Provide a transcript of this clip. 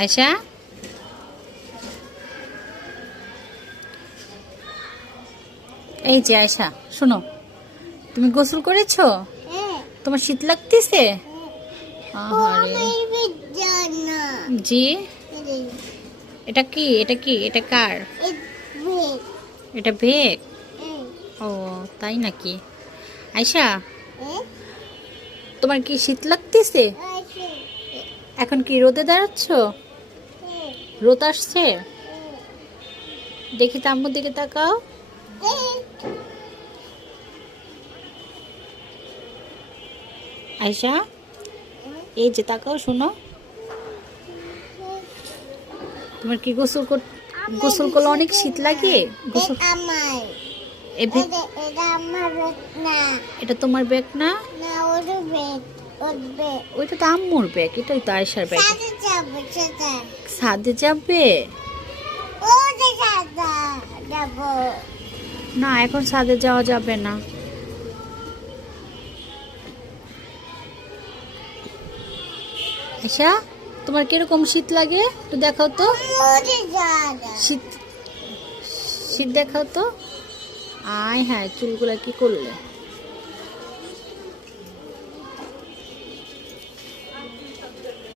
আয়শা, এই যে আয়শা, শোনো, তুমি গোসল করেছো? তোমার শীত লাগতেছে? জি, এটা কি? এটা কি? এটা কার? এটা বেগ। ও, তাই নাকি? আয়শা, তোমার কি শীত লাগতেছে? এখন কি রোদে দাঁড়াচ্ছ? রোদ আসছে? দেখি তো, আম্মুর দিকে তাকাও। আয়শা, এই যে তাকাও, শোনো, তোমার কি গোসল করলে অনেক শীত লাগে? গোসল এটা তোমার ব্যাগ না? ওইটা তো আম্মুর ব্যাগ, এটাই তো আয়শার ব্যাগ। ছাদে যাবে? না, এখন ছাদে যাওয়া যাবে না। আয়শা, তোমার কিরকম শীত লাগে একটু দেখাও তো। শীত শীত দেখাও তো। আয় হ্যাঁ, চুলগুলা কি করলে?